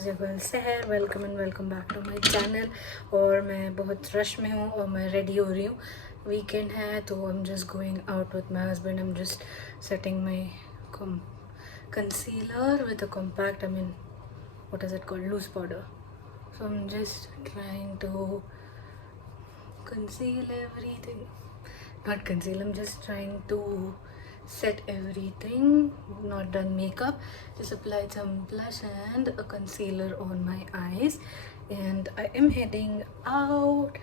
Is your girl Sahar. Welcome and welcome back to my channel. और मैं बहुत rush में हूँ और मैं रेडी हो रही हूँ। वीकेंड है तो I am just going out with my husband. I am just setting my concealer with a compact, what is it called, loose powder. So I'm just trying to conceal everything, not conceal, I'm just trying to set everything. Not done makeup, just applied some blush and a concealer on my eyes, and I am heading out,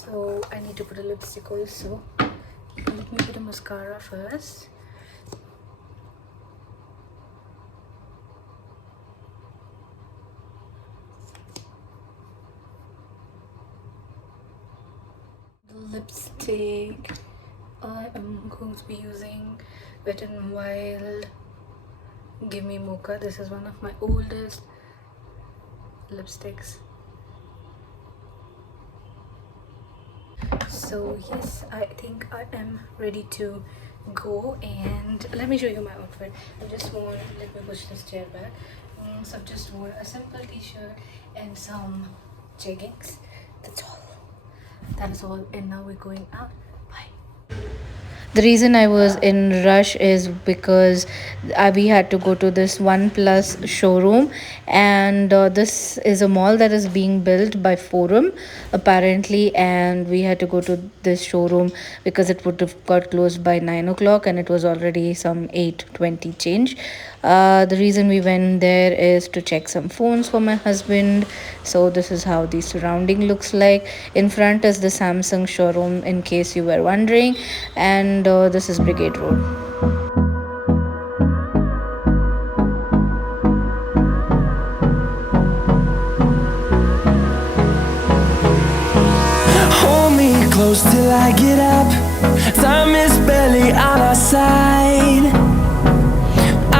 so I need to put a lipstick also. Let me put a mascara first. Lipstick I am going to be using Wet n Wild Gimme Mocha. This is one of my oldest lipsticks. So yes, I think I am ready to go, and let me show you my outfit. Let me push this chair back. So I've just worn a simple t-shirt and some jeggings. That's all. That is all, and now we're going out. Bye. The reason I was in rush is because we had to go to this OnePlus showroom, and this is a mall that is being built by Forum apparently, and we had to go to this showroom because it would have got closed by 9 o'clock and it was already some 8:20 change. The reason we went there is to check some phones for my husband. So this is how the surrounding looks like. In front is the Samsung showroom, in case you were wondering, and this is Brigade Road. Hold me close till I get up. Time is barely on our side.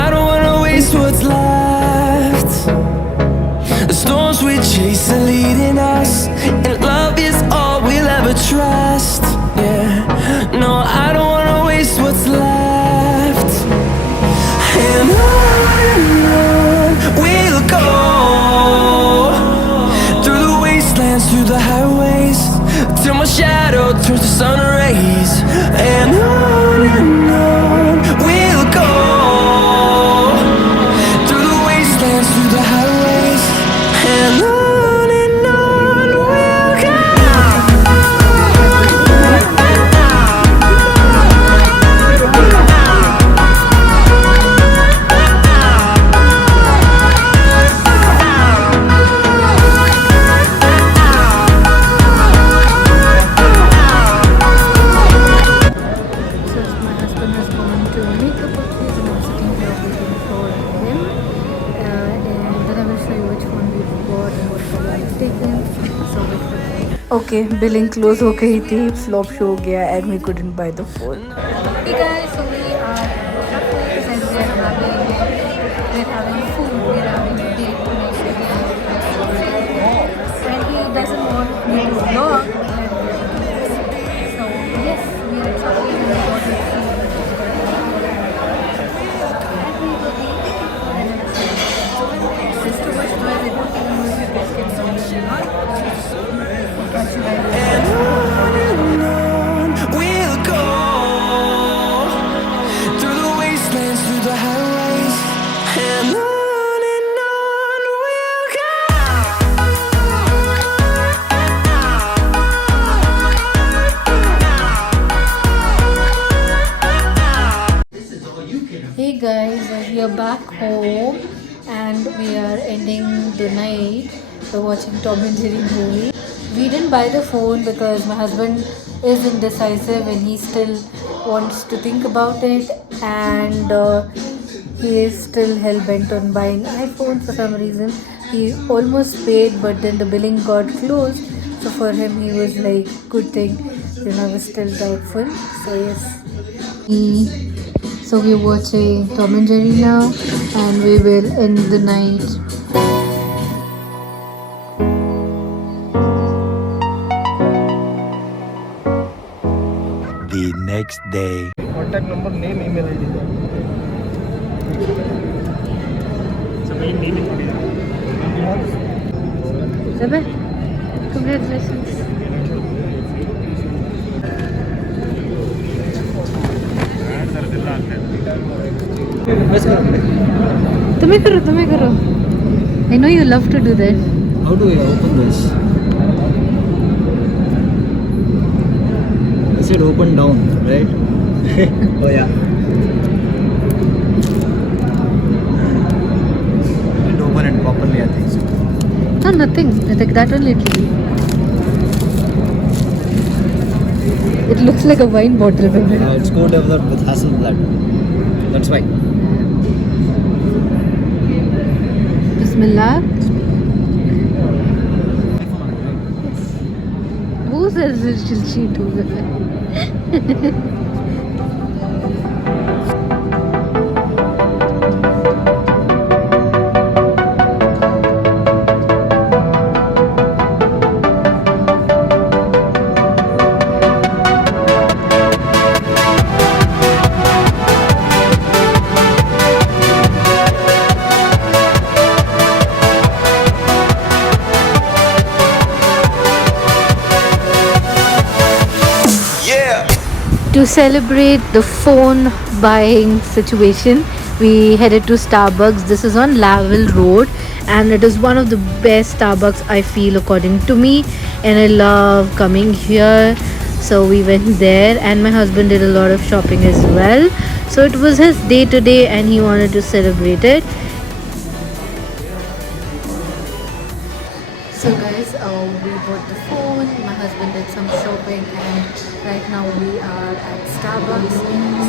I don't wanna waste what's left. The storms we chase are leading us, and love is all we'll ever trust. Yeah, no, I don't wanna waste what's left. And on we'll go, through the wastelands, through the highways, till my shadow turns to sun rays. And on we'll go, through the wastelands, through the highways, and on we'll go. So my husband has gone to makeup office and I'm sitting here waiting for him. And then I will show you which one we've bought and what color we've taken. So wait for that. Okay, billing close हो गई थी, flop show हो गया and we couldn't buy the phone. Hey guys, so we are at Incase and we're having food. We're having a date to make sure and he doesn't want me to vlog. So yes, we are shopping and we bought it. There's too much noise. I don't even know if you guys can hear me or not. I'll catch you guys later. And on we'll go, through the wastelands, through the highways, and on we'll go. Hey guys, we are back home and we are ending the night by watching Tom and Jerry movie. We didn't buy the phone because my husband is indecisive and he still wants to think about it, and he is still hell-bent on buying iPhone for some reason. He almost paid, but then the billing got closed, so for him he was like, good thing, I was still doubtful. So yes, so we're watching Tom and Jerry now, and we will end the night. The next day. Contact number, name, email ID. Sabe? Congratulations. तुम्हें करो. I know you love to do that. How do I open this? I said open down, right? Oh yeah. Didn't open it properly, I think so. No, nothing. Like that only it will be. It looks like a wine bottle, baby. It's co-developed with Hasselblad. That's why. Bismillah. Who says it will cheat over? To celebrate the phone buying situation, we headed to Starbucks. This is on Lavelle Road and it is one of the best Starbucks I feel according to me, and I love coming here. So we went there and my husband did a lot of shopping as well. So it was his day today and he wanted to celebrate it. So guys, we bought the phone, my husband did some shopping, and right now we are at Starbucks.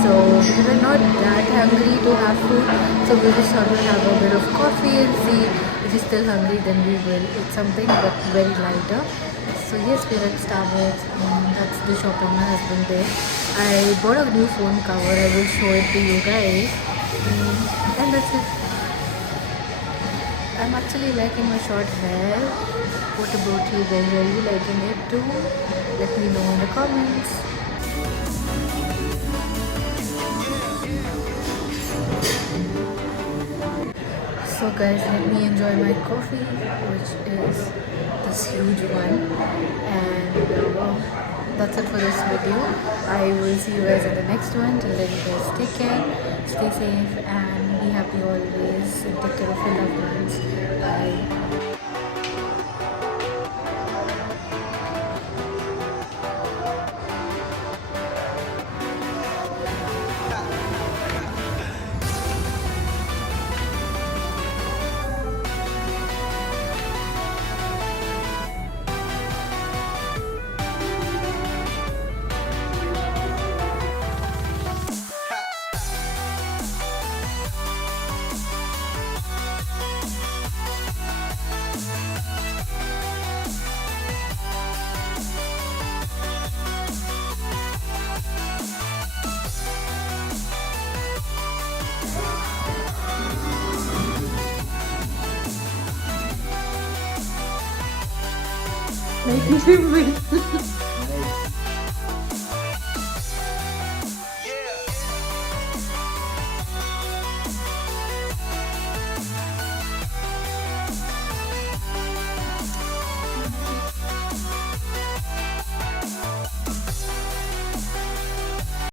So we were not that hungry to have food, so we just thought we'll have a bit of coffee and see if we're still hungry, then we will eat something but very lighter. So yes, we're at Starbucks and that's the shopping my husband did. I bought a new phone cover, I will show it to you guys. And that's it. I'm actually liking my short hair. What about you guys? Are you liking it too? Let me know in the comments. So guys, let me enjoy my coffee, which is this huge one. And that's it for this video. I will see you guys in the next one. Till then, you guys take care, stay safe, and be happy always. And take care of your loved ones. Bye. Like,